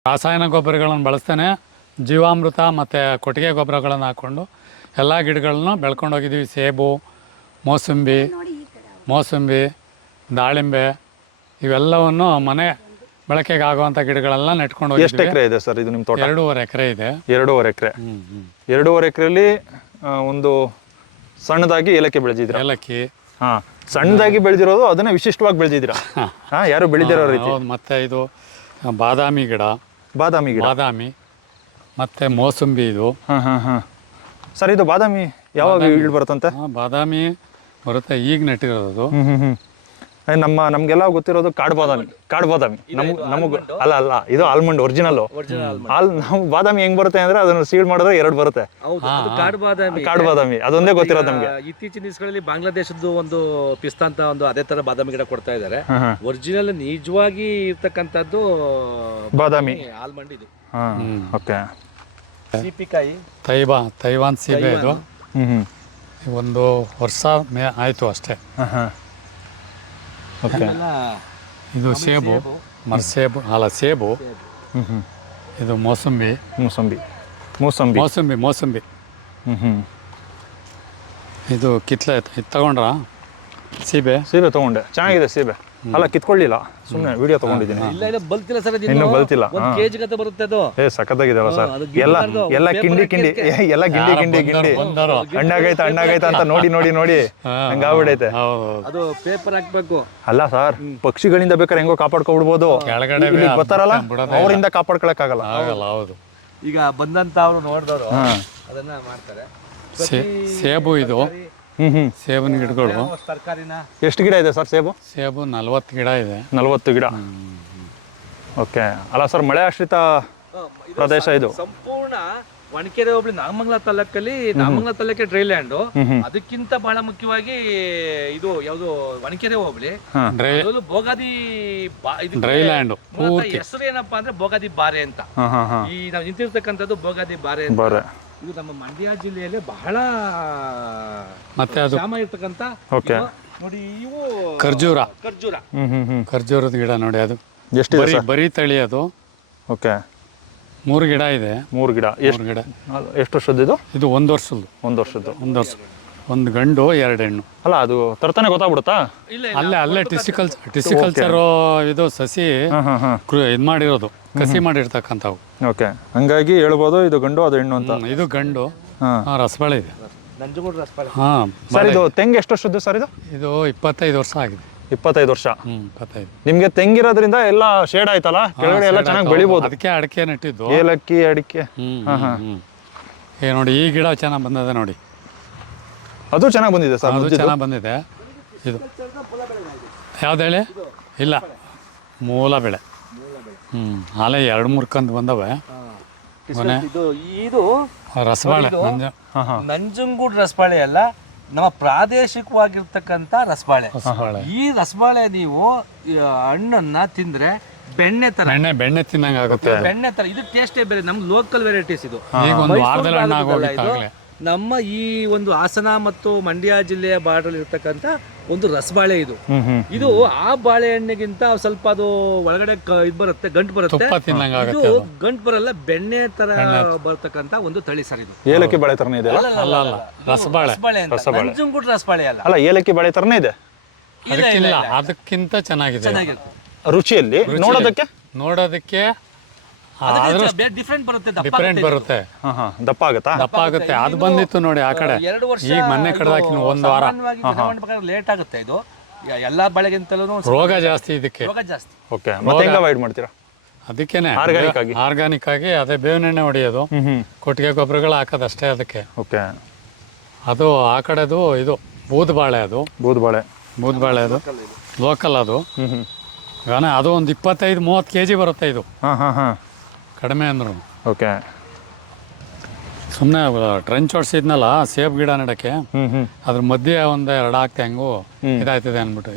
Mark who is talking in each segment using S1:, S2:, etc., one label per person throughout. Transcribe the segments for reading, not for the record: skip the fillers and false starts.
S1: ರಾಸಾಯನಿಕ ಗೊಬ್ಬರಗಳನ್ನು ಬಳಸ್ತೇನೆ ಜೀವಾಮೃತ ಮತ್ತು ಕೊಟ್ಟಿಗೆ ಗೊಬ್ಬರಗಳನ್ನು ಹಾಕ್ಕೊಂಡು ಎಲ್ಲ ಗಿಡಗಳನ್ನು ಬೆಳ್ಕೊಂಡು ಹೋಗಿದ್ದೀವಿ. ಸೇಬು, ಮೋಸಂಬಿ, ದಾಳಿಂಬೆ ಇವೆಲ್ಲವನ್ನು ಮನೆ ಬಳಕೆಗೆ ಆಗುವಂಥ ಗಿಡಗಳೆಲ್ಲ ನೆಟ್ಕೊಂಡು ಹೋಗಿ.
S2: ಎಷ್ಟು ಎಕರೆ ಇದೆ ಸರ್ ಇದು ನಿಮ್ಮ ತೋಟ?
S1: 2.5 ಎಕರೆ ಇದೆ.
S2: 2.5 ಎಕರೆ. 2.5 ಎಕರೆಯಲ್ಲಿ ಒಂದು ಸಣ್ಣದಾಗಿ ಏಲಕ್ಕಿ ಬೆಳೆದಿದ್ದೀರಾ?
S1: ಏಲಕ್ಕಿ
S2: ಸಣ್ಣದಾಗಿ ಬೆಳೆದಿರೋದು ಅದನ್ನ ವಿಶಿಷ್ಟವಾಗಿ ಬೆಳೆದಿದ್ದೀರಾ? ಯಾರು ಬೆಳೆದಿರೋ ರೀತಿ.
S1: ಮತ್ತೆ ಇದು ಬಾದಾಮಿ ಗಿಡ, ಬಾದಾಮಿ ಮತ್ತೆ ಮೋಸಂಬಿ. ಇದು
S2: ಸರ್ ಇದು ಬಾದಾಮಿ ಯಾವಾಗ ಇಳ್ ಬರುತ್ತಂತೆ?
S1: ಬಾದಾಮಿ ಬರುತ್ತೆ, ಈಗ ನೆಟ್ಟಿರೋದು.
S2: ನಮ್ಗೆಲ್ಲ ಗೊತ್ತಿರೋದು ಕಾಡು ಬಾದಾಮಿ. ನಮಗ್ ಅಲ್ಲ ಇದು ಆಲ್ಮಂಡ್ ಒರಿಜಿನಲ್. ನಾವು ಬಾದಾಮಿ ಹೆಂಗ್ ಬರುತ್ತೆ ಅಂದ್ರೆ ಅದನ್ನ ಸೀಡ್ ಮಾಡಿದ್ರೆ 2 ಬರುತ್ತೆ. ಕಾಡು ಬಾದಾಮಿ ಅದೊಂದೇ ಗೊತ್ತಿರೋದು ನಮ್ಗೆ.
S3: ಇತ್ತೀಚಿನ ದಿವಸಗಳಲ್ಲಿ ಬಾಂಗ್ಲಾದೇಶದ್ದು ಒಂದು ಪಿಸ್ತಾ ಅಂತ ಒಂದು ಅದೇ ತರ ಬಾದಾಮಿ ಗಿಡ ಕೊಡ್ತಾ ಇದ್ದಾರೆ. ಒರಿಜಿನಲ್ ನಿಜವಾಗಿ ಇರ್ತಕ್ಕಂಥದ್ದು ಬಾದಾಮಿ ಆಲ್ಮಂಡ್. ಇದು
S2: ಓಕೆ.
S3: ಸೀಪಿಕಾಯಿ
S1: ತೈವಾನ್ ಸೀಬೆ. ಇದು 1 ವರ್ಷ ಆಯ್ತು ಅಷ್ಟೇ. ಇದು ಸೇಬು. ಇದು ಮೋಸಂಬಿ. ಇದು ಕಿತ್ಲೆ ತಗೊಂಡ್ರ ಸೀಬೆ
S2: ತಗೊಂಡೆ. ಚೆನ್ನಾಗಿದೆ ಸೀಬೆ. ಅಲ್ಲ ಕಿತ್ಕೊಳ್ಳಿಲ್ಲ, ಸುಮ್ಮನೆ ವಿಡಿಯೋ ತಗೊಂಡಿದ್ದೀನಿ. ಇನ್ನು ಬಲ್ತಿಲ್ಲ. ಸಖತ್ತಾಗಿದೆಲ್ಲ ಸರ್. ಎಲ್ಲ ಗಿಂಡಿ ಹಣ್ಣಾಗೈತ ಅಂತ ನೋಡಿ ಹಂಗಾಗ್ಬಿಡೈತೆ.
S3: ಅದು ಪೇಪರ್ ಹಾಕ್ಬೇಕು.
S2: ಅಲ್ಲ ಸರ್, ಪಕ್ಷಿಗಳಿಂದ ಬೇಕಾದ್ರೆ ಹೆಂಗೋ ಕಾಪಾಡ್ಕೊಬಿಡ್ಬೋದು. ಬರ್ತಾರಲ್ಲ ಅವರಿಂದ ಕಾಪಾಡ್ಕೊಳಕ್ಕಾಗಲ್ಲ.
S3: ಈಗ ಬಂದಂತ ಅವ್ರು ನೋಡಿದವರು ಅದನ್ನ ಮಾಡ್ತಾರೆ.
S1: ಸೇಬು ಇದು ಸೇಬಿನ ಗಿಡಗಳು.
S2: ಎಷ್ಟು ಗಿಡ ಇದೆ ಸರ್ ಸೇಬು?
S1: 40 ಗಿಡ ಇದೆ.
S2: 40 ಗಿಡ. ಓಕೆ. ಅಲ್ಲ ಸರ್, ಮಳೆ ಆಶ್ರಿತ ಪ್ರದೇಶ ಇದು.
S3: ಸಂಪೂರ್ಣ ವಣಕೆರೆ ಹೋಬಳಿ ನಾಗಮಂಗಲ ತಾಲೂಕಲ್ಲಿ ಡ್ರೈ ಲ್ಯಾಂಡ್. ಅದಕ್ಕಿಂತ ಬಹಳ ಮುಖ್ಯವಾಗಿ ಇದು ಯಾವುದು ವಣಕೆರೆ ಹೋಬಳಿ ಬೋಗಾದಿ
S1: ಡ್ರೈ ಲ್ಯಾಂಡ್.
S3: ಹೆಸರು ಏನಪ್ಪಾ ಅಂದ್ರೆ ಬೋಗಾದಿ ಬಾರೆ ಅಂತ. ಈ ನಾವು ನಿಂತಿರ್ತಕ್ಕಂಥದ್ದು ಬೋಗಾದಿ ಬಾರೆ ಅಂತ. ಇದು ನಮ್ಮ ಮಂಡ್ಯ ಜಿಲ್ಲೆಯಲ್ಲಿ ಬಹಳ
S1: ಮತ್ತೆ ಅದು
S3: ಶ್ಯಾಮ ಇರ್ತಕ್ಕಂಥ ನೋಡಿ. ಇವು
S1: ಖರ್ಜೂರದ ಗಿಡ ನೋಡಿ. ಅದು ಬರೀ ತಳಿ ಅದು.
S2: ಓಕೆ.
S1: 3 ಗಿಡ ಇದೆ.
S2: 3 ಗಿಡ. ಎಷ್ಟು ವರ್ಷದ್ದು ಇದು?
S1: ಇದು 1 ವರ್ಷದ್ದು.
S2: 1 ವರ್ಷದ್ದು.
S1: 1 ವರ್ಷ. 1 ಗಂಡು 2 ಹೆಣ್ಣು.
S2: ಅಲ್ಲ ಅದು ತರ್ತಾನೆ ಗೊತ್ತಾಗ್ಬಿಡುತ್ತಾ?
S1: ಅಲ್ಲೇ ಟಿಸಿಕಲ್ಚರ್ ಇದು ಸಸಿ ಇದು ಮಾಡಿರೋದು, ಕಸಿ ಮಾಡಿರ್ತಕ್ಕಂಥವು.
S2: ಓಕೆ. ಹಂಗಾಗಿ ಹೇಳ್ಬೋದು ಇದು ಗಂಡು ಅದು ಹೆಣ್ಣು ಅಂತ.
S1: ಇದು ಗಂಡು. ರಸಬಾಳೆ ಇದೆ.
S2: ಸರ್ ಇದು ತೆಂಗು ಎಷ್ಟು ವರ್ಷದ್ದು ಸರ್ ಇದು?
S1: ಇದು 25 ವರ್ಷ ಆಗಿದೆ.
S2: 25 ವರ್ಷ.
S1: 25.
S2: ನಿಮ್ಗೆ ತೆಂಗಿರೋದ್ರಿಂದ ಎಲ್ಲ ಶೇಡ್ ಆಯ್ತಲ್ಲ, ಕೆಳಗಡೆ ಎಲ್ಲ ಚೆನ್ನಾಗಿ ಬೆಳಿಬೋದು.
S1: ಅದಕ್ಕೆ ಅಡಿಕೆ ನೆಟ್ಟಿದ್ದು.
S2: ಏಲಕ್ಕಿ ಅಡಿಕೆ.
S1: ನೋಡಿ ಈ ಗಿಡ ಚೆನ್ನಾಗಿ ಬಂದಿದೆ ನೋಡಿ.
S2: ಅದು ಚೆನ್ನಾಗಿ ಬಂದಿದೆ ಸರ್.
S1: ಅದು ಚೆನ್ನಾಗಿ ಬಂದಿದೆ. ಇದು ಯಾವ್ದು ಹೇಳಿ? ಇಲ್ಲ, ಮೂಲ ಬೆಳೆ. ಆಲೆ 2-3 ಕಂದು ಬಂದವೆ.
S3: ಇದು
S1: ರಸಬಾಳೆ.
S3: ನಂಜನಗೂಡು ರಸಬಾಳೆ ಅಲ್ಲ, ನಮ್ಮ ಪ್ರಾದೇಶಿಕವಾಗಿರ್ತಕ್ಕಂಥ ರಸಬಾಳೆ. ಈ ರಸಬಾಳೆ ನೀವು ಹಣ್ಣನ್ನ ತಿಂದ್ರೆ ಬೆಣ್ಣೆ
S1: ತಿನ್ನಂಗ ಆಗುತ್ತೆ.
S3: ಬೆಣ್ಣೆ ತರ. ಇದು ಟೇಸ್ಟೇ ಬೇರೆ. ನಮ್ಗೆ ಲೋಕಲ್ ವೆರೈಟೀಸ್ ಇದು. ನಮ್ಮ ಈ ಒಂದು ಹಾಸನ ಮತ್ತು ಮಂಡ್ಯ ಜಿಲ್ಲೆಯ ಬಾರ್ಡರ್ ಇರ್ತಕ್ಕಂಥ ಒಂದು ರಸಬಾಳೆ ಇದು. ಇದು ಆ ಬಾಳೆಹಣ್ಣಿಗಿಂತ ಸ್ವಲ್ಪ ಅದು ಒಳಗಡೆ ಇದು ಬರುತ್ತೆ, ಗಂಟು ಬರುತ್ತೆ. ಇದು ಗಂಟು ಬರಲ್ಲ, ಬೆಣ್ಣೆ ತರ ಬರ್ತಕ್ಕಂಥ ಒಂದು ತಳಿ ಸರ್ ಇದು.
S2: ಏಲಕ್ಕಿ ಬಾಳೆ ತರನೇ ಇದೆ.
S3: ರಸಬಾಳೆ ನಂಜನಗೂಡು ರಸಬಾಳೆ ಅಲ್ಲ.
S2: ಅಲ್ಲ, ಏಲಕ್ಕಿ ಬಾಳೆ ತರನೇ ಇದೆ.
S1: ಅದಕ್ಕಿಂತ ಚೆನ್ನಾಗಿದೆ
S2: ರುಚಿಯಲ್ಲಿ.
S1: ನೋಡೋದಕ್ಕೆ
S3: ಡಿಫ್ರೆಂಟ್ ಬರುತ್ತೆ.
S2: ದಪ್ಪ ಆಗುತ್ತೆ.
S1: ಅದು ಬಂದಿತ್ತು ನೋಡಿ ಆ ಕಡೆ. ಈಗ ಮೊನ್ನೆ ಕಡ್ದಾಕಿ 1 ವಾರ
S3: ಲೇಟ್ ಆಗುತ್ತೆ. ಇದು ಎಲ್ಲಾ ಬೆಳೆಗಿಂತಲೂ
S1: ರೋಗ ಜಾಸ್ತಿ. ಇದಕ್ಕೆ
S3: ರೋಗ ಜಾಸ್ತಿ.
S2: ಓಕೆ. ಮತ್ತೆ ಹೆಂಗ ಅವಾಯ್ಡ್ ಮಾಡ್ತೀರಾ?
S1: ಅದಕ್ಕೇನೆ ಆರ್ಗಾನಿಕ್ ಆಗಿ ಅದೇ ಬೇವಿನ ಎಣ್ಣೆ ಹೊಡೆಯೋದು, ಕೊಟ್ಟಿಗೆ ಗೊಬ್ಬರಗಳು ಹಾಕೋದು ಅಷ್ಟೇ ಅದಕ್ಕೆ.
S2: ಓಕೆ.
S1: ಅದು ಆ ಕಡೆದು ಇದು ಬೂದ್ಬಾಳೆ. ಅದು ಬೂದ್ಬಾಳೆ ಅದು ಲೋಕಲ್. ಅದು ಅದು ಒಂದು 25-30 kg ಬರುತ್ತೆ. ಇದು ಕಡಿಮೆ ಅಂದ್ರು.
S2: ಓಕೆ.
S1: ಸುಮ್ಮನೆ ಟ್ರೆಂಚ್ ಹೊಡ್ಸಿದ್ನಲ್ಲ ಸೇಬ್ ಗಿಡ ನೆಡಕ್ಕೆ, ಅದ್ರ ಮಧ್ಯೆ 1-2 ಹಾಕ್ತೆ ಹೆಂಗು ಇದಾಯ್ತದೆ ಅಂದ್ಬಿಟ್ಟು.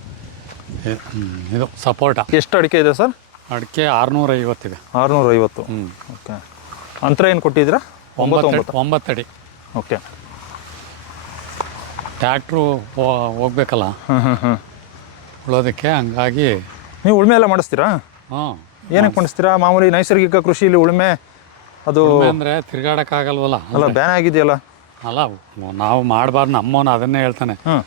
S1: ಇದು ಸಪೋಟ.
S2: ಎಷ್ಟು ಅಡಿಕೆ ಇದೆ ಸರ್?
S1: ಅಡಿಕೆ 650 ಇದೆ.
S2: 650. ಓಕೆ. ಅಂತರ ಏನು ಕೊಟ್ಟಿದ್ದೀರಾ?
S1: 9 ಅಡಿ.
S2: ಓಕೆ.
S1: ಟ್ಯಾಕ್ಟ್ರು ಹೋಗ್ಬೇಕಲ್ಲ ಉಳೋದಕ್ಕೆ, ಹಂಗಾಗಿ.
S2: ನೀವು ಉಳುಮೆ ಎಲ್ಲ ಮಾಡಿಸ್ತೀರಾ? ಏನಕ್ಕೆ ಮಾಡಿಸ್ತೀರಾ? ಮಾಮೂಲಿ ನೈಸರ್ಗಿಕ ಕೃಷಿಲಿ ಉಳುಮೆ ಅದು
S1: ಅಂದರೆ ತಿರ್ಗಾಡಕ್ಕಾಗಲ್ವಲ್ಲ.
S2: ಅಲ್ಲ ಬ್ಯಾನ್ ಆಗಿದೆಯಲ್ಲ.
S1: ಅಲ್ಲ ನಾವು ಮಾಡಬಾರ್ದು, ನಮ್ಮವನು ಅದನ್ನೇ ಹೇಳ್ತಾನೆ.
S2: ಹ್ಞೂ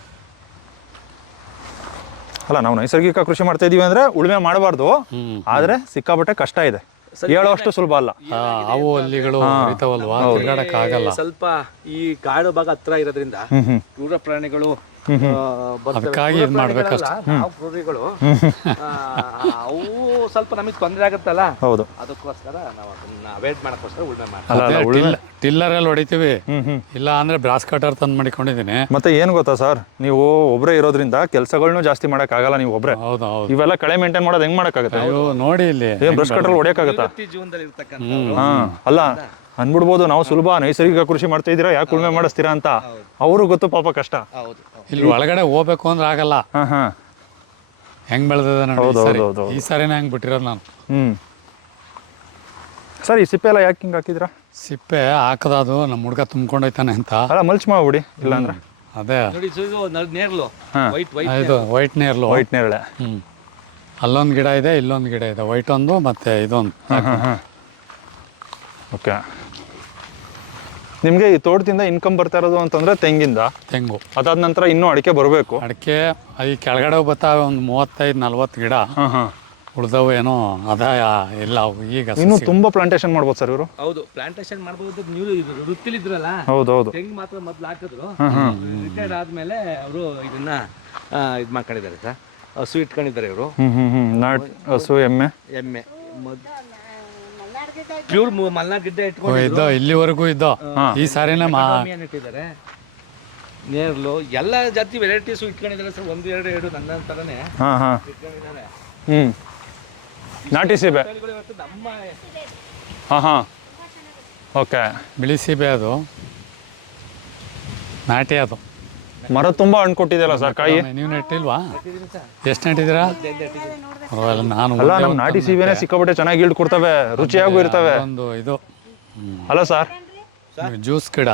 S2: ಅಲ್ಲ ನಾವು ನೈಸರ್ಗಿಕ ಕೃಷಿ ಮಾಡ್ತಾ ಇದೀವಿ ಅಂದರೆ ಉಳುಮೆ ಮಾಡಬಾರ್ದು, ಆದರೆ ಸಿಕ್ಕಾಪಟ್ಟೆ ಕಷ್ಟ ಇದೆ, ಹೇಳೋಷ್ಟು ಸುಲಭ ಅಲ್ಲ.
S1: ಅವು ಹಲ್ಲಿಗಳು ಇರ್ತಾವಲ್ವಾ, ತಿರ್ಗಾಡಕ್ಕಾಗಲ್ಲ.
S3: ಸ್ವಲ್ಪ ಈ ಕಾಡು ಭಾಗ ಹತ್ರ ಇರೋದ್ರಿಂದ ಕ್ರೂರ ಪ್ರಾಣಿಗಳು
S1: ಅದಕ್ಕಾಗಿ ಇದು ಮಾಡ್ಬೇಕಷ್ಟೆ.
S3: ಕ್ರೂರಿಗಳು ಅವು ಸ್ವಲ್ಪ ನಮಗೆ ತೊಂದರೆ ಆಗುತ್ತಲ್ಲ,
S2: ಹೌದು.
S3: ಅದಕ್ಕೋಸ್ಕರ ನಾವು ಅದನ್ನ ಅವಾಯ್ಡ್ ಮಾಡೋಕ್ಕೋಸ್ಕರ ಉಳುಮೆ ಮಾಡ್ತೀವಿ.
S1: ಟಿಲ್ಲರಲ್ಲಿ ಹೊಡಿತೀವಿ, ಇಲ್ಲ ಅಂದ್ರೆ ಬ್ರಾಸ್ ಕಟರ್ ತಂದು ಮಾಡಿಕೊಂಡಿದ್ದೀನಿ.
S2: ಮತ್ತೆ ಏನು ಗೊತ್ತಾ ಸರ್, ನೀವು ಒಬ್ಬರೇ ಇರೋದ್ರಿಂದ ಕೆಲಸಗಳನ್ನೂ ಜಾಸ್ತಿ ಮಾಡೋಕ್ಕಾಗಲ್ಲ. ನೀವು ಒಬ್ಬರೇ
S1: ಹೌದು ಹೌದು.
S2: ಇವೆಲ್ಲ ಕಳೆ ಮೇಂಟೈನ್ ಮಾಡೋದು ಹೆಂಗ್ ಮಾಡೋಕ್ಕಾಗುತ್ತೆ?
S1: ಅಯ್ಯೋ ನೋಡಿ ಇಲ್ಲಿ
S2: ಬ್ರಷ್ ಕಟ್ರಲ್ಲಿ ಹೊಡೆಯೋಕ್ಕಾಗತ್ತಾ?
S3: ಜೀವನದಲ್ಲಿ ಇರ್ತಕ್ಕಂಥ
S2: ಅಲ್ಲ ಅನ್ಬಿಡ್ಬೋದು ನಾವು ಸುಲಭ ನೈಸರ್ಗಿಕ ಕೃಷಿ ಮಾಡ್ತಾ ಇದ್ದೀರಾ, ಯಾಕೆ ಉಳುಮೆ ಮಾಡಿಸ್ತೀರಾ ಅಂತ. ಅವರು ಗೊತ್ತು ಪಾಪ ಕಷ್ಟ.
S1: ಇಲ್ಲಿ ಒಳಗಡೆ ಹೋಗ್ಬೇಕು ಅಂದ್ರೆ ಆಗಲ್ಲ. ಹೆಂಗ್ ಬೆಳೆದಿದೆ ನೋಡಿ ಈ ಸಾರಿನ ಹೆಂಗ್ ಬಿಟ್ಟಿರೋದು ನಾನು.
S2: ಸರ್ ಈ ಸಿಪ್ಪೆ ಎಲ್ಲ ಯಾಕೆ ಹಿಂಗೆ ಹಾಕಿದ್ರಾ?
S1: ಸಿಪ್ಪೆ ಹಾಕದದು ನಮ್ಮ ಹುಡುಗ ತುಂಬ್ಕೊಂಡೋಯ್ತಾನೆ ಅಂತ.
S2: ಅಲ್ಲ ಮಲ್ಚ್ ಮಾಡ್ಬಿಡಿ, ಇಲ್ಲ ಅಂದ್ರೆ
S1: ಅದೇ
S3: ನೇರ್ಲು
S1: ಇದು ವೈಟ್ ನೇರ್ಲು.
S2: ವೈಟ್ ನೇರಳೆ.
S1: ಅಲ್ಲೊಂದು ಗಿಡ ಇದೆ, ಇಲ್ಲೊಂದು ಗಿಡ ಇದೆ, ವೈಟ್ ಒಂದು ಮತ್ತೆ ಇದೊಂದು.
S2: ಓಕೆ. ನಿಮಗೆ ಈ ತೋಟದಿಂದ ಇನ್ಕಮ್ ಬರ್ತಾ ಇರೋದು ಅಂತಂದ್ರೆ ತೆಂಗು. ಅದಾದ ನಂತರ ಇನ್ನೂ ಅಡಿಕೆ ಬರಬೇಕು.
S1: ಅಡಿಕೆ ಈ ಕೆಳಗಡೆ ಬರ್ತಾವೆ ಒಂದು 35-40 ಗಿಡ. ಉಳ್ದವು ಏನೋ ಆದಾಯ ಇಲ್ಲ ಅವು. ಈಗ
S2: ಇನ್ನು ತುಂಬಾ ಪ್ಲಾಂಟೇಶನ್ ಮಾಡ್ಬೋದು ಸರ್ ಇವರು.
S3: ಹೌದು, ಪ್ಲಾಂಟೇಶನ್ ಮಾಡ್ಬೋದು. ನೀವು ವೃತ್ತಿಲಿದ್ರಲ್ಲ,
S2: ಹೌದು.
S3: ತೆಂಗು ಮಾತ್ರ ಮೊದ್ಲು ಹಾಕಿದ್ರು, ರಿಟೈರ್ಡ್ ಆದ್ಮೇಲೆ ಅವರು ಇದನ್ನ ಇದು ಮಾಡ್ಕೊಂಡಿದ್ದಾರೆ ಸರ್. ಹಸು ಇಟ್ಕೊಂಡಿದ್ದಾರೆ ಇವರು.
S2: ಹಸು ಎಮ್ಮೆ
S3: ಪ್ಯೂರ್ ಮಲ್ನಾಡ್ ಗಿಡ್ಡ ಇಟ್ಕೊಂಡಿದ್ದು
S1: ಇಲ್ಲಿವರೆಗೂ ಇದ್ದೋ. ಈ ಸಾರಿನ
S3: ಇಟ್ಟಿದ್ದಾರೆ. ನೇರ್ಲು ಎಲ್ಲ ಜಾತಿ ವೆರೈಟೀಸ್ ಇಟ್ಕೊಂಡಿದ್ದಾರೆ ಸರ್. 1-2 ನನ್ನ ತರನೇ ಇಟ್ಕೊಂಡಿದ್ದಾರೆ.
S2: ನಾಟಿ ಸೀಬೆ.
S3: ನಮ್ಮ
S2: ಓಕೆ.
S1: ಬಿಳಿ ಸೀಬೆ ಅದು ನಾಟಿ. ಅದು
S2: ಮರ ತುಂಬಾ ಹಣ್ಣು ಕೊಟ್ಟಿದೆಯಲ್ಲ ಸರ್, ಕಾಯಿ.
S1: ನೀವು ನೆಟ್ಟಿಲ್ವಾ? ಎಷ್ಟು ನೆಟ್ಟಿದ್ದೀರಾ? ನಾನು
S2: ಅಲ್ಲ ನಮ್ಮ ನಾಟಿ ಸೀಬೆನೇ ಸಿಕ್ಕಾಪಟ್ಟೆ ಚೆನ್ನಾಗಿ ಈಲ್ಡ್ ಕೊಡ್ತವೆ, ರುಚಿಯಾಗೂ ಇರ್ತವೆ.
S1: ಒಂದು ಇದು
S2: ಅಲ್ಲ ಸರ್,
S1: ಜ್ಯೂಸ್ ಗಿಡ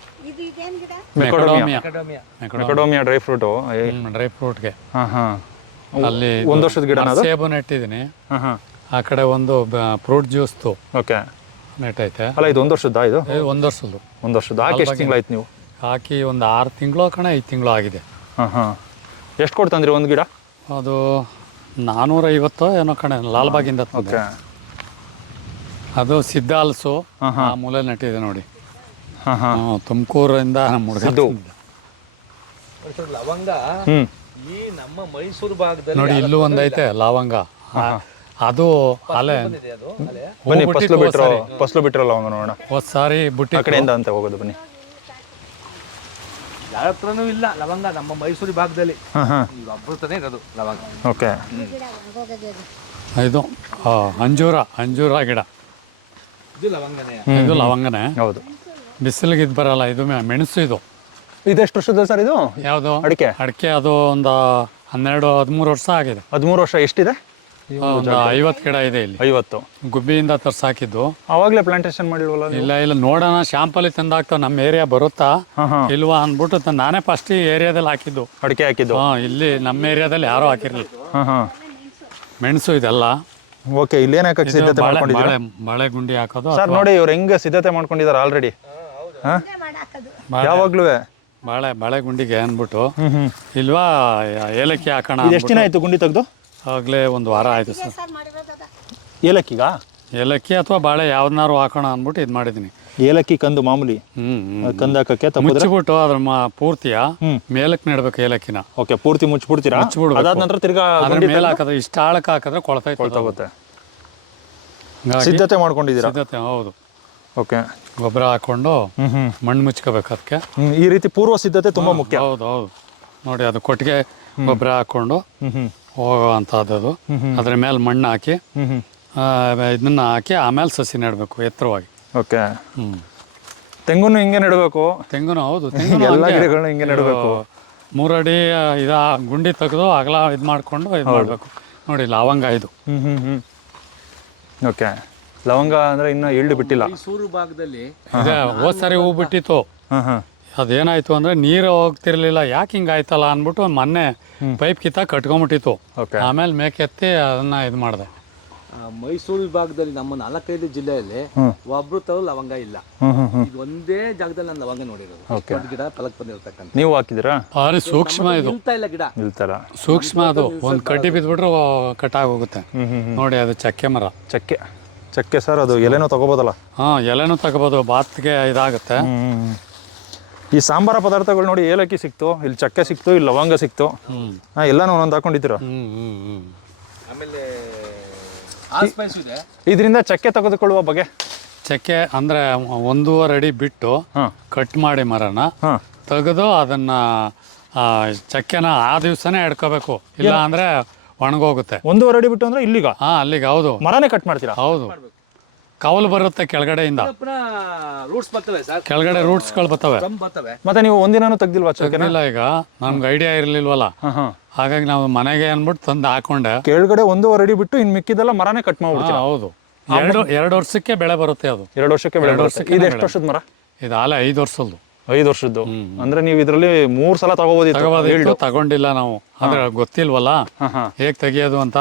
S2: ಮೆಕಡೋಮಿಯಾ ಡ್ರೈ ಫ್ರೂಟ್ಗೆ.
S1: ಅಲ್ಲಿ
S2: ಒಂದು ವರ್ಷದ ಗಿಡ
S1: ಸೇಬು ನೆಟ್ಟಿದ್ದೀನಿ. ಆ ಕಡೆ ಒಂದು ಫ್ರೂಟ್ ಜ್ಯೂಸ್ದು
S2: ಓಕೆ
S1: ನೆಟ್ಟೈತೆ.
S2: ಅಲ್ಲ ಇದು 1 ವರ್ಷದ? ಇದು
S1: 1 ವರ್ಷದ್ದು.
S2: 1 ವರ್ಷದ ಹಾಕಿ ಎಷ್ಟು ತಿಂಗಳಾಯ್ತು ನೀವು
S1: ಹಾಕಿ? ಒಂದು 6 ತಿಂಗಳು 5 ತಿಂಗಳು ಆಗಿದೆ.
S2: ಎಷ್ಟು ಕೊಡ್ತಂದ್ರಿ ಒಂದು ಗಿಡ?
S1: ಅದು 450 ಏನೋ ಕಣೆ, ಲಾಲ್ಬಾಗಿಂದ.
S2: ಓಕೆ.
S1: ಅದು ಸಿದ್ಧ ಹಲಸು ಆ ಮೂಲೆ ನೆಟ್ಟಿದೆ ನೋಡಿ. ತುಮಕೂರಿಂದ ನಮ್ಮ ಹುಡುಗ.
S3: ಲವಂಗ ಈ ನಮ್ಮ ಮೈಸೂರು ಭಾಗದಲ್ಲಿ
S1: ನೋಡಿ, ಇಲ್ಲೂ ಒಂದೈತೆ ಲವಂಗ. ಅದು ಅಲೆ
S2: ಬನ್ನಿ, ಫಸ್ಲು ಬಿಟ್ರೋ ಲವಂಗ ನೋಡೋಣ.
S1: ಹೋದ್ ಸಾರಿ ಬುಟ್ಟಿ
S2: ಕಡೆಯಿಂದ ಅಂತ ಹೋಗೋದು. ಬನ್ನಿ.
S3: ಯಾರ ಹತ್ರನೂ ಇಲ್ಲ ಲವಂಗ ನಮ್ಮ ಮೈಸೂರು ಭಾಗದಲ್ಲಿ. ಒಬ್ಬರೇ ಇರೋದು ಲವಂಗ.
S2: ಓಕೆ.
S1: ಇದು ಅಂಜೂರ ಗಿಡ. ಇದು ಲವಂಗನೇ.
S2: ಹೌದು.
S1: ಬಿಸಿಲಿಗೆ ಇದು ಬರಲ್ಲ. ಇದು ಮೆಣಸು.
S2: ಇದೆಷ್ಟು ವರ್ಷದ ಸರ್ ಇದು?
S1: ಯಾವುದು?
S2: ಅಡಿಕೆ.
S1: ಅದು ಒಂದು 12-13 ವರ್ಷ ಆಗಿದೆ.
S2: 13 ವರ್ಷ. ಎಷ್ಟಿದೆ?
S1: ಒಂದು 50 ಗಿಡ ಇದೆ ಇಲ್ಲಿ.
S2: 50
S1: ಗುಬ್ಬಿಯಿಂದ ತರ್ಸಾಕಿದ್ದು.
S2: ಅವಾಗಲೇ ಪ್ಲಾಂಟೇಶನ್ ಮಾಡಿಲ್ವಲ್ಲ?
S1: ಇಲ್ಲ ನೋಡೋಣ, ಶಾಂಪಲ್ ತಂದಾಕ್ತಾವ, ನಮ್ಮ ಏರಿಯಾ ಬರುತ್ತಾ ಇಲ್ವಾ ಅಂದ್ಬಿಟ್ಟು ನಾನೇ ಫಸ್ಟ್ ಈ ಏರಿಯಾದಲ್ಲಿ ಹಾಕಿದ್ದು.
S2: ಅಡಿಕೆ ಹಾಕಿದ್ದು?
S1: ಇಲ್ಲಿ ನಮ್ಮ ಏರಿಯಾದಲ್ಲಿ ಯಾರೂ ಹಾಕಿರ್ಲಿಲ್ಲ. ಮೆಣಸು ಇದೆಲ್ಲ.
S2: ಓಕೆ. ಇಲ್ಲೇನು ಹಾಕಕ್ಕೆ ಸಿದ್ಧತೆ ಮಾಡ್ಕೊಂಡಿದ್ದೀರಾ?
S1: ಬಾಳೆ ಗುಂಡಿ ಹಾಕೋದು
S2: ಸರ್. ನೋಡಿ ಇವ್ರು ಹೆಂಗೆ ಸಿದ್ಧತೆ ಮಾಡ್ಕೊಂಡಿದ್ದಾರೆ ಆಲ್ರೆಡಿ. ಯಾವಾಗ್ಲೂ
S1: ಬಾಳೆ ಗುಂಡಿಗೆ ಅಂದ್ಬಿಟ್ಟು ಇಲ್ವಾ ಏಲಕ್ಕಿ ಹಾಕೋಣ.
S2: ಎಷ್ಟು ದಿನ ಆಯ್ತು ಗುಂಡಿ ತೆಗೆದು?
S1: ಆಗ್ಲೇ 1 ವಾರ ಆಯ್ತು ಸರ್.
S2: ಏಲಕ್ಕಿಗ?
S1: ಏಲಕ್ಕಿ ಅಥವಾ ಬಾಳೆ ಯಾವ್ದನ್ನಾರು ಹಾಕೋಣ ಅಂದ್ಬಿಟ್ಟು ಇದು ಮಾಡಿದ್ದೀನಿ.
S2: ಏಲಕ್ಕಿ ಕಂದು ಮಾಮೂಲಿ ಕಂದು ಹಾಕಕ್ಕೆ
S1: ಮುಚ್ಚಿಬಿಟ್ಟು ಅದ್ರ ಪೂರ್ತಿಯ ಮೇಲಕ್ಕೆ ನೆಡ್ಬೇಕು ಏಲಕ್ಕಿನ.
S2: ಓಕೆ. ಪೂರ್ತಿ ಮುಚ್ಚಿಬಿಡ್ತೀರಾ? ಅದಾದ ನಂತರ ತಿರ್ಗಾ
S1: ಮೇಲೆ ಹಾಕಿದ್ರೆ ಇಷ್ಟ ಆಳಕ್ಕೆ ಹಾಕಿದ್ರೆ
S2: ಕೊಳ್ತೋಗುತ್ತೆ. ಸಿದ್ಧತೆ ಮಾಡ್ಕೊಂಡಿದ್ದೀರಾ?
S1: ಸಿದ್ಧತೆ. ಹೌದು.
S2: ಓಕೆ.
S1: ಗೊಬ್ಬರ ಹಾಕೊಂಡು ಮಣ್ಣು ಮುಚ್ಕೋಬೇಕು ಅದಕ್ಕೆ.
S2: ಈ ರೀತಿ ಪೂರ್ವ ಸಿದ್ಧತೆ ತುಂಬಾ ಮುಖ್ಯ.
S1: ಹೌದು. ನೋಡಿ, ಅದು ಕೊಟ್ಟಿಗೆ ಗೊಬ್ಬರ ಹಾಕೊಂಡು ಹೋಗೋ ಅಂಥದ್ದು. ಅದ್ರ ಮೇಲೆ ಮಣ್ಣು ಹಾಕಿ ಇದನ್ನ ಹಾಕಿ ಆಮೇಲೆ ಸಸಿ ನೆಡಬೇಕು ಎತ್ತರವಾಗಿ.
S2: ಓಕೆ. ತೆಂಗುನು ಹಿಂಗೆ ನೆಡಬೇಕು?
S1: ತೆಂಗುನು ಹೌದು.
S2: ಎಲ್ಲ ಗಿಡಗಳನ್ನ ಹಿಂಗೆ ನೆಡಬೇಕು.
S1: 3 ಅಡಿ ಗುಂಡಿ ತೆಗೆದು ಅಗಲ ಇದು ಮಾಡಿಕೊಂಡು ಇದು ಮಾಡಬೇಕು. ನೋಡಿ, ಲವಂಗ ಇದು.
S2: ಓಕೆ. ಲವಂಗ ಅಂದ್ರೆ ಇನ್ನ ಈಲ್ಡ್ ಬಿಟ್ಟಿಲ್ಲ.
S3: ಮೈಸೂರು ಭಾಗದಲ್ಲಿ
S1: ಹೋದ್ ಸಾರಿ ಹೂ ಬಿಟ್ಟಿತ್ತು. ಅದೇನಾಯ್ತು ಅಂದ್ರೆ ನೀರು ಹೋಗ್ತಿರ್ಲಿಲ್ಲ. ಯಾಕೆ ಹಿಂಗಾಯ್ತಲ್ಲ ಅಂದ್ಬಿಟ್ಟು ಮೊನ್ನೆ ಪೈಪ್ ಕಿತ್ತ ಕಟ್ಕೊಂಡ್ಬಿಟ್ಟಿತ್ತು. ಆಮೇಲೆ ಮೇಕೆತ್ತಿ ಅದನ್ನ ಇದು ಮಾಡಿದೆ.
S3: ಮೈಸೂರು ವಿಭಾಗದಲ್ಲಿ ನಮ್ಮ 4-5 ಜಿಲ್ಲೆಯಲ್ಲಿ ಒಬ್ರು ತರೋ ಲವಂಗ ಇಲ್ಲ. ಇದು ಒಂದೇ ಜಾಗದಲ್ಲಿ ನಾನು ಲವಂಗ ನೋಡಿರೋದು. ದೊಡ್ಡ ಗಿಡ ಫಲಕ್ ಬಂದಿರತಕ್ಕಂಥ.
S2: ನೀವು ಹಾಕಿದ್ದೀರಾ?
S1: ಭಾರಿ ಸೂಕ್ಷ್ಮ ಇದು,
S3: ನಿಲ್ತಾ ಇಲ್ಲ ಗಿಡ,
S2: ನಿಲ್ತಾರ.
S1: ಸೂಕ್ಷ್ಮ ಅದು. ಒಂದು ಕಡ್ಡಿ ಬಿದ್ಬಿಟ್ರೆ ಕಟಾಗಿ ಹೋಗುತ್ತೆ. ನೋಡಿ ಅದು ಚಕ್ಕೆ ಮರ.
S2: ಚಕ್ಕೆ ಸರ್, ಅದು ಎಲೆನೂ ತಗೋಬೋದಲ್ಲ?
S1: ಎಲೆನೂ ತಗೋಬೋದು, ಬಾತ್ಗೆ ಇದಾಗುತ್ತೆ.
S2: ಈ ಸಾಂಬಾರ ಪದಾರ್ಥಗಳು ನೋಡಿ, ಏಲಕ್ಕಿ ಸಿಕ್ತು, ಇಲ್ಲಿ ಚಕ್ಕೆ ಸಿಕ್ತು, ಇಲ್ಲಿ ಲವಂಗ ಸಿಕ್ತು, ಎಲ್ಲಾನು ಒಂದೊಂದು ಹಾಕೊಂಡಿದ್ದೀರ.
S3: ಆಮೇಲೆ
S2: ಇದರಿಂದ ಚಕ್ಕೆ ತೆಗೆದುಕೊಳ್ಳುವ ಬಗೆ?
S1: ಚಕ್ಕೆ ಅಂದ್ರೆ 1.5 ಅಡಿ ಬಿಟ್ಟು ಕಟ್ ಮಾಡಿ ಮರನ ತೆಗೆದು ಅದನ್ನ ಚಕ್ಕೆನ ಆ ದಿವಸನೇ ಎಡ್ಕೋಬೇಕು, ಇಲ್ಲ ಅಂದ್ರೆ ಒಣಗೋಗುತ್ತೆ.
S2: 1.5 ಅಡಿ ಬಿಟ್ಟು ಅಂದ್ರೆ ಇಲ್ಲಿಗ?
S1: ಅಲ್ಲಿಗೆ. ಹೌದು,
S2: ಮರನೇ ಕಟ್ ಮಾಡ್ತೀರಾ?
S1: ಹೌದು, ಕೌಲು ಬರುತ್ತೆ ಕೆಳಗಡೆಯಿಂದ,
S3: ರೂಟ್ಸ್ ಬರ್ತವೆ ಸರ್,
S1: ಕೆಳಗಡೆ ರೂಟ್ಸ್ಗಳು ಬರ್ತವೆ.
S2: ಮತ್ತೆ ನೀವು ಒಂದಿನಾನು ತೆಗ್ದಿಲ್ವಾ ಚಕ್ಕೆ?
S1: ಇಲ್ಲ, ಈಗ ನಮ್ಗೆ ಐಡಿಯಾ ಇರ್ಲಿಲ್ವಲ್ಲ, ಹಾಗಾಗಿ ನಾವು ಮನೆಗೆ ಅನ್ಬಿಟ್ಟು ತಂದು ಹಾಕೊಂಡೆ.
S2: ಕೆಳಗಡೆ 1.5 ಅಡಿ ಬಿಟ್ಟು ಇನ್ ಮಿಕ್ಕಿದೆಲ್ಲ ಮರನೇ ಕಟ್ ಮಾಡ್ಬಿಡ್ತೀರಾ?
S1: ಹೌದು, 2 ವರ್ಷಕ್ಕೆ ಬೆಳೆ ಬರುತ್ತೆ ಅದು.
S2: 2 ವರ್ಷಕ್ಕೆ ಬೆಳೆ ಬರುತ್ತೆ. ಇದು ಎಷ್ಟು ವರ್ಷದ ಮರ?
S1: ಇದು ಆಲೆ 5 ವರ್ಷದ್ದು.
S2: 5 ವರ್ಷದ್ದು ಅಂದ್ರೆ ನೀವು ಇದರಲ್ಲಿ 3 ಸಲ
S1: ತಗೋಬೋದಿತ್ತು. ತಗೊಂಡಿಲ್ಲ ನಾವು, ಅಂದ್ರೆ ಗೊತ್ತಿಲ್ವಲ್ಲ ಹೇಗ್ ತೆಗಿಯೋದು ಅಂತ.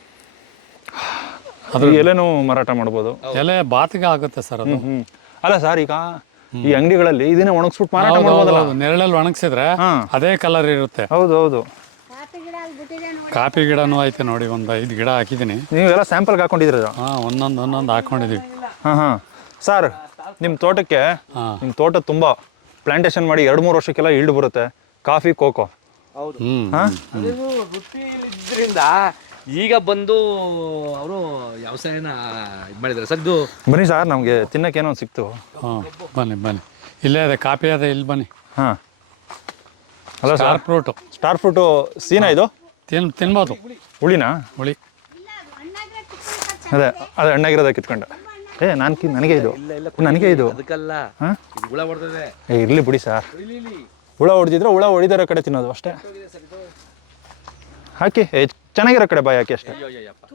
S2: ಅದ್ರ ಎಲೆನೂ ಮಾರಾಟ ಮಾಡ್ಬೋದು.
S1: ಎಲೆ ಬಾತಿಗೆ ಆಗುತ್ತೆ ಸರ್ ಅದು.
S2: ಅಲ್ಲ ಸರ್, ಈಗ ಈ ಅಂಗಡಿಗಳಲ್ಲಿ ಇದನ್ನೇ ಒಣಗಿಸ್ಬಿಟ್ಟು ಮಾರಾಟ ಮಾಡ್ಬೋದಲ್ಲ?
S1: ನೆರಳಲ್ಲಿ ಒಣಗಿಸಿದ್ರೆ ಅದೇ ಕಲರ್ ಇರುತ್ತೆ.
S2: ಹೌದು ಹೌದು.
S1: ಕಾಫಿ ಗಿಡನೂ ಐತೆ ನೋಡಿ, ಒಂದು 5 ಗಿಡ ಹಾಕಿದ್ದೀನಿ.
S2: ನೀವೆಲ್ಲ ಸ್ಯಾಂಪಲ್ಗೆ ಹಾಕೊಂಡಿದ್ದೀರ?
S1: ಒಂದೊಂದು ಹಾಕೊಂಡಿದೀವಿ.
S2: ಸರ್, ನಿಮ್ಮ ತೋಟಕ್ಕೆ, ನಿಮ್ಮ ತೋಟ ತುಂಬಾ ಪ್ಲಾಂಟೇಶನ್ ಮಾಡಿ 2-3 ವರ್ಷಕ್ಕೆಲ್ಲ ಈಲ್ಡ್ ಬರುತ್ತೆ. Coffee, cocoa.
S3: ಹೌದು. ವೃತ್ತಿಲಿದ್ರಿಂದ ಈಗ ಬಂದು ಅವರು ವ್ಯವಸಾಯನ ಇದು ಮಾಡಿದ್ದಾರೆ ಸರ್. ಇದು
S2: ಬನ್ನಿ ಸರ್, ನಮಗೆ ತಿನ್ನಕ್ಕೆ ಏನೋ ಸಿಕ್ತು.
S1: ಬನ್ನಿ ಇಲ್ಲೇ ಅದೇ ಕಾಫಿ ಅದೇ, ಇಲ್ಲಿ ಬನ್ನಿ.
S2: ಅಲ್ಲ, ಸ್ಟಾರ್ ಫ್ರೂಟು ಸೀನಾ ಇದು?
S1: ತಿನ್ಬೋದು.
S2: ಹುಳಿನಾ? ಹುಳಿ. ಅದೇ ಹಣ್ಣಾಗಿರೋದ ಕಿತ್ಕೊಂಡ. ನನಗೆ ಇದು
S3: ಅದಕ್ಕಲ್ಲ, ಹುಳ ಹೊಡೆದಿದೆ.
S2: ಇರ್ಲಿ ಬಿಡಿ ಸರ್, ಹುಳ ಹೊಡೆದಿದ್ರೆ ಹುಳ ಹೊಡಿದಾರ ಕಡೆ ತಿನ್ನೋದು ಅಷ್ಟೇ. ಹಾಕಿ ಚೆನ್ನಾಗಿರೋ ಕಡೆ ಬಾಯಿ ಹಾಕಿ ಅಷ್ಟೇ.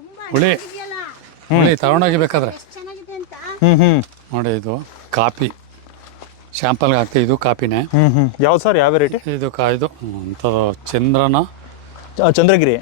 S1: ಹುಳಿ ತಗೊಂಡೋಗಿ ಬೇಕಾದ್ರೆ. ನೋಡಿ, ಇದು ಕಾಫಿ ಶಾಂಪಲ್ಗೆ ಹಾಕ್ತೀವಿ. ಇದು ಕಾಪಿನೇ.
S2: ಯಾವ್ದು ಸರ್? ಯಾವ ವೆರೈಟಿ
S1: ಇದು? ಇದು ಅಂಥದ್ದು ಚಂದ್ರಗಿರಿ.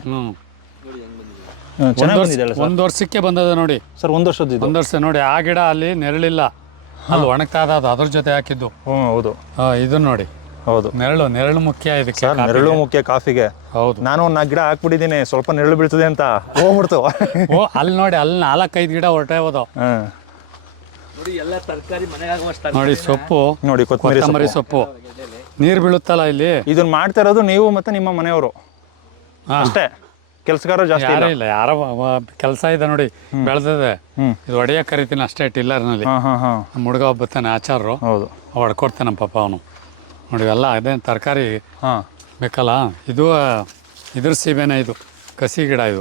S1: ಒಂದು ವರ್ಷಕ್ಕೆ ಬಂದದ ನೋಡಿ
S2: ಸರ್. 1 ವರ್ಷದ್ದು?
S1: 1 ವರ್ಷ ನೋಡಿ. ಆ ಗಿಡ ಅಲ್ಲಿ ನೆರಳಿಲ್ಲ, ಅಲ್ಲಿ ಒಣಗ್ತಾ ಅದು ಅದ್ರ ಜೊತೆ ಹಾಕಿದ್ದು.
S2: ಹೌದು.
S1: ಇದು ನೋಡಿ. ಹೌದು, ನೆರಳು ಮುಖ್ಯ ಇದಕ್ಕೆ.
S2: ನೆರಳು ಮುಖ್ಯ ಕಾಫಿಗೆ.
S1: ಹೌದು.
S2: ನಾನು 4 ಗಿಡ ಹಾಕ್ಬಿಟ್ಟಿದ್ದೀನಿ, ಸ್ವಲ್ಪ ನೆರಳು ಬೀಳ್ತದೆ ಅಂತ ಹೋಗ್ಬಿಡ್ತು.
S1: ಅಲ್ಲಿ ನೋಡಿ, ಅಲ್ಲಿ 4-5 ಗಿಡ ಹೊರಟೆ ಹೋದ.
S3: ನೋಡಿ, ಎಲ್ಲ ತರಕಾರಿ ಮನೆಗಾಗುವಷ್ಟು.
S1: ನೋಡಿ, ಸೊಪ್ಪು
S2: ನೋಡಿ,
S1: ಕೊತ್ತಂಬರಿ ಸೊಪ್ಪು. ನೀರು ಬೀಳುತ್ತಲ್ಲ ಇಲ್ಲಿ. ಇದನ್ನ
S2: ಮಾಡ್ತಾ ಇರೋದು ನೀವು ಮತ್ತೆ ನಿಮ್ಮ ಮನೆಯವರು ಅಷ್ಟೇ? ಕೆಲಸಗಾರ ಜಾಸ್ತಿ
S1: ಇಲ್ಲ, ಯಾರೋ ಕೆಲಸ ಇದೆ ನೋಡಿ, ಬೆಳೆದಿದೆ. ಇದು ಹೊಡೆಯಕ್ಕೆ ಕರಿತೀನಿ ಅಷ್ಟೇ, ಟಿಲ್ಲರ್ನಲ್ಲಿ. ನಮ್ಮ ಹುಡುಗ ಒಬ್ಬತ್ತಾನೆ, ಆಚಾರ್ರು.
S2: ಹೌದು,
S1: ಹೊಡ್ಕೊಡ್ತಾನೆ ಪಾಪ ಅವನು. ನೋಡಿ, ಎಲ್ಲ ಅದೇ ತರಕಾರಿ ಬೇಕಲ್ಲ. ಇದು ಇದ್ರ ಸೀಬೆನೆ, ಇದು ಕಸಿ ಗಿಡ. ಇದು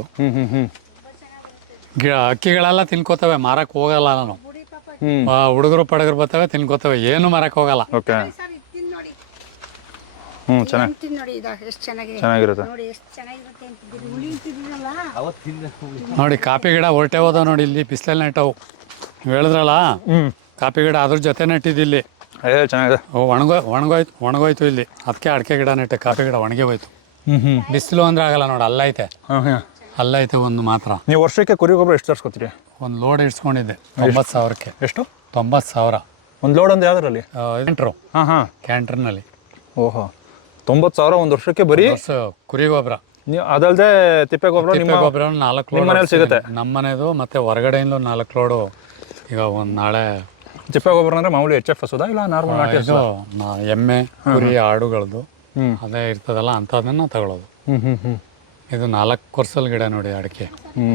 S1: ಅಕ್ಕಿಗಳೆಲ್ಲ ತಿನ್ಕೋತವೆ, ಮಾರಕ್ಕೆ ಹೋಗಲ್ಲ. ನಾನು ಹುಡುಗರು ಪಡಗರು ಬರ್ತವೆ, ತಿನ್ಕೋತವೆ, ಏನು ಮಾರಕ್ಕೆ ಹೋಗಲ್ಲ.
S2: ಚೆನ್ನಾಗಿರುತ್ತೆ.
S1: ನೋಡಿ, ಕಾಫಿ ಗಿಡ ಹೊರಟೆ ಹೋದ ನೋಡಿ, ಇಲ್ಲಿ ಬಿಸಿಲಲ್ಲಿ ನೆಟ್ಟವು. ನೀವು ಹೇಳಿದ್ರಲ್ಲ, ಕಾಫಿ ಗಿಡ ಅದ್ರ ಜೊತೆ ನೆಟ್ಟಿದ್ದಿಲ್ಲಿ.
S2: ಚೆನ್ನಾಗಿದೆ.
S1: ಒಣಗೋಯ್ತು ಇಲ್ಲಿ. ಅದಕ್ಕೆ ಅಡಿಕೆ ಗಿಡ ನೆಟ್ಟೆ, ಕಾಫಿ ಗಿಡ ಒಣಗಿ ಹೋಯ್ತು. ಬಿಸಿಲು ಅಂದ್ರೆ ಆಗಲ್ಲ ನೋಡಿ, ಅಲ್ಲೈತೆ ಒಂದು ಮಾತ್ರ.
S2: ನೀವು ವರ್ಷಕ್ಕೆ ಕುರಿ ಗೊಬ್ಬರ ಎಷ್ಟು ತರಿಸ್ಕೊತೀರಿ?
S1: ಒಂದು ಲೋಡ್ ಇಡ್ಸ್ಕೊಂಡಿದ್ದೆ 90,000ಕ್ಕೆ.
S2: ಎಷ್ಟು?
S1: 90,000.
S2: ಒಂದು ಲೋಡ್ ಅಂದ್ರೆ ಯಾವ್ದ್ರಲ್ಲಿ?
S1: ಕ್ಯಾಂಟ್ರ್ನಲ್ಲಿ.
S2: ಓಹೋ, 90,000 ಒಂದು ವರ್ಷಕ್ಕೆ ಬರೀ
S1: ಕುರಿ ಗೊಬ್ಬರ.
S2: ನೀವು ಅದಲ್ಲದೆ ತಿಪ್ಪೆ ಗೊಬ್ಬರ?
S1: ಗೊಬ್ಬರ 4 ಲೋಡ್
S2: ಸಿಗುತ್ತೆ
S1: ನಮ್ಮ ಮನೆದು, ಮತ್ತೆ ಹೊರಗಡೆಯಿಂದ 4 ಲೋಡು. ಈಗ ಒಂದು ನಾಳೆ
S2: ತಿಪ್ಪೆ ಗೊಬ್ಬರ ಅಂದ್ರೆ ಮಾಮೂಲಿ HF ಹಸುದಾ ಇಲ್ಲ ನಾರ್ಮಲ್ ನಾಟಿ ಹಸು?
S1: ಎಮ್ಮೆ, ಕುರಿ, ಆಡುಗಳದ್ದು ಅದೇ ಇರ್ತದಲ್ಲ, ಅಂಥದನ್ನ ತಗೊಳ್ಳೋದು. ಇದು 4 ವರ್ಷದ ಗಿಡ ನೋಡಿ, ಅಡಿಕೆ.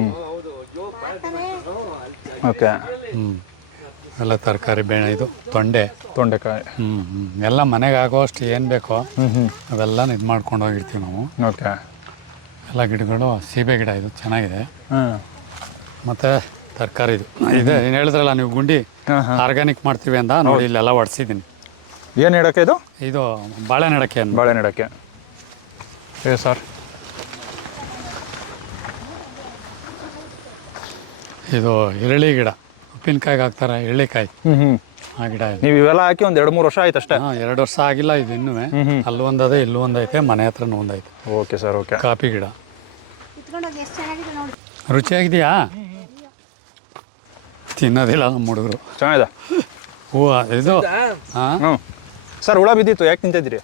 S2: ಓಕೆ.
S1: ಎಲ್ಲ ತರಕಾರಿ ಬೇಳೆ. ಇದು
S2: ತೊಂಡೆಕಾಯಿ.
S1: ಎಲ್ಲ ಮನೆಗೆ ಆಗೋಷ್ಟು ಏನು ಬೇಕೋ ಅವೆಲ್ಲ ಇದು ಮಾಡ್ಕೊಂಡು ಹೋಗಿರ್ತೀವಿ ನಾವು.
S2: ಓಕೆ.
S1: ಎಲ್ಲ ಗಿಡಗಳು. ಸೀಬೆ ಗಿಡ ಇದು ಚೆನ್ನಾಗಿದೆ. ಮತ್ತು ತರಕಾರಿ ಇದೆ. ಏನು ಹೇಳಿದ್ರಲ್ಲ ನೀವು, ಗುಂಡಿ ಆರ್ಗ್ಯಾನಿಕ್ ಮಾಡ್ತೀವಿ ಅಂತ ನೋಡಿ, ಇಲ್ಲೆಲ್ಲ ಹೊಡ್ಸಿದ್ದೀನಿ.
S2: ಏನು ನೆಡಕ್ಕೆ ಇದು?
S1: ಇದು ಬಾಳೆ ನೆಡಕ್ಕೆ.
S2: ಬಾಳೆ ನೆಡಕ್ಕೆ. ಸರ್,
S1: ಇದು ಈರುಳ್ಳಿ ಗಿಡ. ಉಪ್ಪಿನಕಾಯಿಗೆ ಹಾಕ್ತಾರೆ ಎಳ್ಳಿಕಾಯಿ, ಆ ಗಿಡ.
S2: ನೀವು ಇವೆಲ್ಲ ಹಾಕಿ ಒಂದು 2-3 ವರ್ಷ ಆಯ್ತು ಅಷ್ಟೇ?
S1: 2 ವರ್ಷ ಆಗಿಲ್ಲ ಇದು ಇನ್ನೂ. ಅಲ್ಲಿ ಒಂದದೆ, ಇಲ್ಲೂ ಒಂದೈತೆ, ಮನೆ ಹತ್ರನೂ ಒಂದೈತೆ.
S2: Okay sir. ಓಕೆ.
S1: ಕಾಫಿ ಗಿಡ ರುಚಿಯಾಗಿದೆಯಾ? ತಿನ್ನೋದಿಲ್ಲ ನಮ್ಮ ಹುಡುಗರು.
S2: ಚೆನ್ನಾಗಿದೆ.
S1: ಹೂವು ಇದು ಹಾಂ
S2: ಹ್ಞೂ ಸರ್, ಹುಳ ಬಿದ್ದಿತ್ತು, ಯಾಕೆ ತಿಂತಿದ್ದೀರಿ?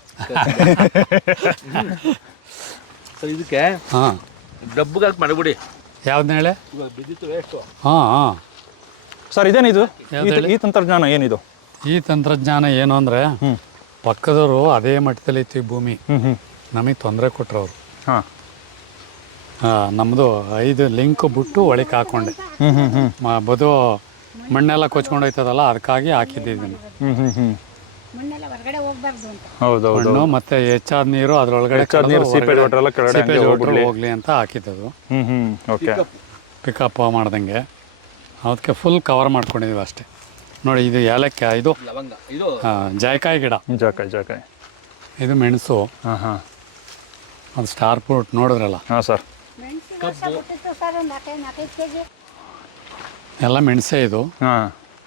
S3: ಸರ್ ಇದಕ್ಕೆ
S1: ಹಾಂ
S3: ಡಬ್ಬುಗೆ ಹಾಕಿ ಮಾಡಿಬಿಡಿ.
S1: ಯಾವ್ದು ಹೇಳೆ?
S3: ಇವಾಗ ಬಿದ್ದಿತ್ತು ವೇಸ್ಟು.
S1: ಹಾಂ ಹಾಂ
S2: ಸರ್ ಇದೇನಿದು? ಈ ತಂತ್ರಜ್ಞಾನ ಏನಿದು?
S1: ಈ ತಂತ್ರಜ್ಞಾನ ಏನು ಅಂದರೆ ಪಕ್ಕದವರು ಅದೇ ಮಟ್ಟದಲ್ಲಿ ಇತ್ತು ಈ ಭೂಮಿ, ನಮಗೆ ತೊಂದರೆ ಕೊಟ್ಟರು ಅವರು.
S2: ಹಾಂ
S1: ನಮ್ಮದು 5 ಲಿಂಕ್ ಬಿಟ್ಟು ಒಳಕ್ಕೆ ಹಾಕ್ಕೊಂಡೆ. ಬದು ಮಣ್ಣೆಲ್ಲ ಕೊಚ್ಕೊಂಡು ಹೋಯ್ತದಲ್ಲ, ಅದಕ್ಕಾಗಿ ಹಾಕಿದ್ದಿದ್ದೀನಿ.
S2: ಹೌದೌದು.
S1: ಮಣ್ಣು ಮತ್ತೆ ಹೆಚ್ಚಾದ ನೀರು ಅದರೊಳಗಡೆ ಸೀಪೇಜ್ ವಾಟರ್ ಹೋಗ್ಲಿ ಅಂತ ಹಾಕಿದ್ದದು.
S2: ಓಕೆ.
S1: ಪಿಕಪ್ ಮಾಡ್ದಂಗೆ ಅದಕ್ಕೆ ಫುಲ್ ಕವರ್ ಮಾಡ್ಕೊಂಡಿದ್ದೀವಿ ಅಷ್ಟೇ. ನೋಡಿ, ಇದು ಏಲಕ್ಕಿ, ಇದು
S3: ಲವಂಗ, ಇದು
S1: ಜಾಯ್ಕಾಯಿ ಗಿಡ,
S2: ಜಾಕಾಯಿ.
S1: ಇದು ಮೆಣಸು.
S2: ಹಾಂ ಹಾಂ
S1: ಅದು ಸ್ಟಾರ್ ಫ್ರೂಟ್ ನೋಡಿದ್ರಲ್ಲ,
S2: ಹಾಂ ಸರ್.
S1: ಎಲ್ಲ ಮೆಣಸೆ ಇದು.
S2: ಹಾಂ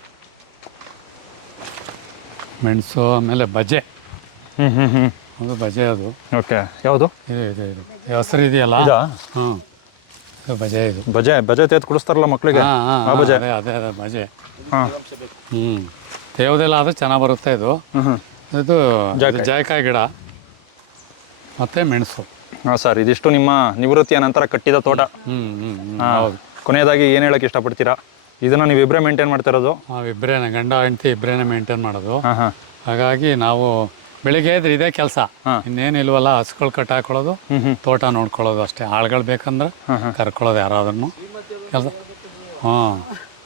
S1: ಮೆಣಸು. ಆಮೇಲೆ ಬಜೆ, ಅದು ಬಜೆ. ಅದು
S2: ಓಕೆ. ಯಾವುದು
S1: ಇದು ಹೆಸರು ಇದೆಯಲ್ಲ, ಹ್ಞೂ, ಇದು ಬಜೆ. ಇದು
S2: ಬಜೆ ತೆಗೆದು ಕುಡಿಸ್ತಾರಲ್ಲ ಮಕ್ಕಳಿಗೆ, ಬಜೆ.
S1: ಅದೇ ಬಜೆ.
S2: ಹಾಂ
S1: ತೇವದೆಲ್ಲ ಆದರೆ ಚೆನ್ನಾಗಿ ಬರುತ್ತೆ. ಇದು ಇದು ಜಾಯ್ಕಾಯಿ ಗಿಡ ಮತ್ತು ಮೆಣಸು.
S2: ಹಾಂ ಸರ್, ಇದಿಷ್ಟು ನಿಮ್ಮ ನಿವೃತ್ತಿಯ ನಂತರ ಕಟ್ಟಿದ ತೋಟ.
S1: ಹೌದು.
S2: ಕೊನೆಯದಾಗಿ ಏನು ಹೇಳಕ್ಕೆ ಇಷ್ಟಪಡ್ತೀರಾ? ಇದನ್ನು ನೀವು ಇಬ್ಬರೇ ಮೇಂಟೈನ್ ಮಾಡ್ತಿರೋದು?
S1: ಇಬ್ಬರೇನೆ, ಗಂಡ ಹೆಂಡತಿ ಇಬ್ಬರೇನೆ ಮೇಂಟೈನ್ ಮಾಡೋದು.
S2: ಹಾಂ ಹಾಂ
S1: ಹಾಗಾಗಿ ನಾವು ಬೆಳಿಗ್ಗೆ ಇದ್ರೆ ಇದೇ ಕೆಲಸ, ಇನ್ನೇನು ಇಲ್ವಲ್ಲ. ಹಸುಗಳು ಕಟ್ಟಿ ಹಾಕೊಳ್ಳೋದು, ತೋಟ ನೋಡ್ಕೊಳ್ಳೋದು ಅಷ್ಟೇ. ಆಳುಗಳು ಬೇಕಂದ್ರೆ ಕರ್ಕೊಳ್ಳೋದು ಯಾರಾದ್ರೂ ಕೆಲಸ. ಹಾಂ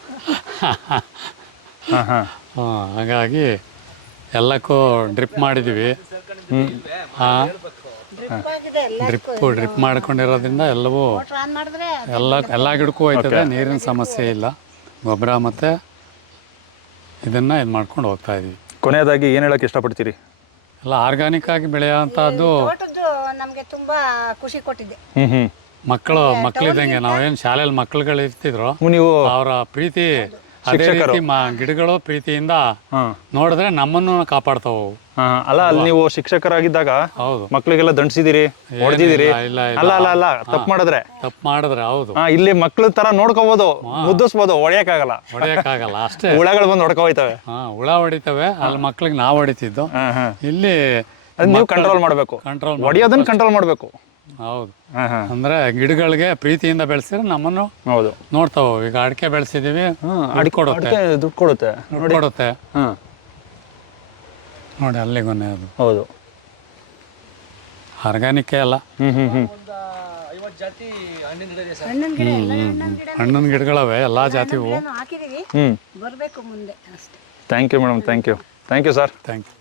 S2: ಹಾಂ ಹಾಂ
S1: ಹಾಗಾಗಿ ಎಲ್ಲಕ್ಕೂ ಡ್ರಿಪ್ ಮಾಡಿದ್ದೀವಿ. ಡ್ರಿಪ್ ಮಾಡ್ಕೊಂಡಿರೋದ್ರಿಂದ ಎಲ್ಲವೂ ಎಲ್ಲ ಗಿಡಕ್ಕೂ ಹೋಯ್ತದೆ. ನೀರಿನ ಸಮಸ್ಯೆ ಇಲ್ಲ. ಗೊಬ್ಬರ ಮತ್ತು ಇದನ್ನು ಇದು ಮಾಡ್ಕೊಂಡು ಹೋಗ್ತಾ ಇದೀವಿ.
S2: ಕೊನೆಯದಾಗಿ ಏನು ಹೇಳಕ್ಕೆ ಇಷ್ಟಪಡ್ತೀರಿ?
S1: ಎಲ್ಲ ಆರ್ಗ್ಯಾನಿಕ್ ಆಗಿ ಬೆಳೆಯೋವಂಥದ್ದು
S4: ನಮಗೆ ತುಂಬಾ ಖುಷಿ ಕೊಟ್ಟಿದೆ.
S1: ಮಕ್ಕಳಿದ್ದಂಗೆ ನಾವೇನು ಶಾಲೆಯಲ್ಲಿ ಮಕ್ಕಳುಗಳು ಇರ್ತಿದ್ರು,
S2: ನೀವು
S1: ಅವರ ಪ್ರೀತಿ ಅದೇ ರೀತಿ ಗಿಡಗಳು ಪ್ರೀತಿಯಿಂದ ನೋಡಿದ್ರೆ ನಮ್ಮನ್ನು ಕಾಪಾಡ್ತಾವು.
S2: ಅಲ್ಲ, ಅಲ್ಲಿ ನೀವು ಶಿಕ್ಷಕರಾಗಿದ್ದಾಗ
S1: ಹೌದು,
S2: ಮಕ್ಕಳಿಗೆಲ್ಲ ದಂಡಿಸಿದಿರಿ, ಹೊಡೆದಿದ್ದೀರಿ? ಅಲ್ಲ, ತಪ್ಪು ಮಾಡಿದ್ರೆ ಹೌದು. ಇಲ್ಲಿ ಮಕ್ಳ ತರ ನೋಡ್ಕೋಬಹುದು, ಮುದ್ದಿಸ್ಬೋದು, ಹೊಡೆಯಕ್ಕಾಗಲ್ಲ
S1: ಅಷ್ಟೇ.
S2: ಹುಳಗಳು ಬಂದು ಹೊಡ್ಕೊ ಹೋಯ್ತವೆ.
S1: ಹುಳ ಹೊಡಿತವೆ. ಅಲ್ಲಿ ಮಕ್ಳಿಗೆ ನಾವು ಹೊಡಿತಿದ್ದು. ಇಲ್ಲಿ
S2: ನೀವು ಕಂಟ್ರೋಲ್ ಮಾಡ್ಬೇಕು, ಹೊಡಿಯೋದನ್ನ ಕಂಟ್ರೋಲ್ ಮಾಡ್ಬೇಕು.
S1: ಹೌದು. ಅಂದ್ರೆ ಗಿಡಗಳಿಗೆ ಪ್ರೀತಿಯಿಂದ ಬೆಳೆಸಿದ್ರೆ ನಮ್ಮನ್ನು
S2: ಹೌದು
S1: ನೋಡ್ತಾವ. ಈಗ ಅಡಿಕೆ ಬೆಳೆಸಿದೀವಿ,
S2: ದುಡ್ಡು ಕೊಡುತ್ತೆ.
S1: ನೋಡಿ ಅಲ್ಲಿಗೊನ್ನೆ ಅದು.
S2: ಹೌದು,
S1: ಆರ್ಗ್ಯಾನಿಕ್ ಅಲ್ಲ. ಹಣ್ಣಿನ ಗಿಡಗಳವೆ, ಎಲ್ಲಾ ಜಾತಿವು.
S4: ಹಾಕಿದೀವಿ, ಬರಬೇಕು ಮುಂದೆ ಅಷ್ಟೇ.
S2: Thank you madam, thank you sir.
S1: Thank you.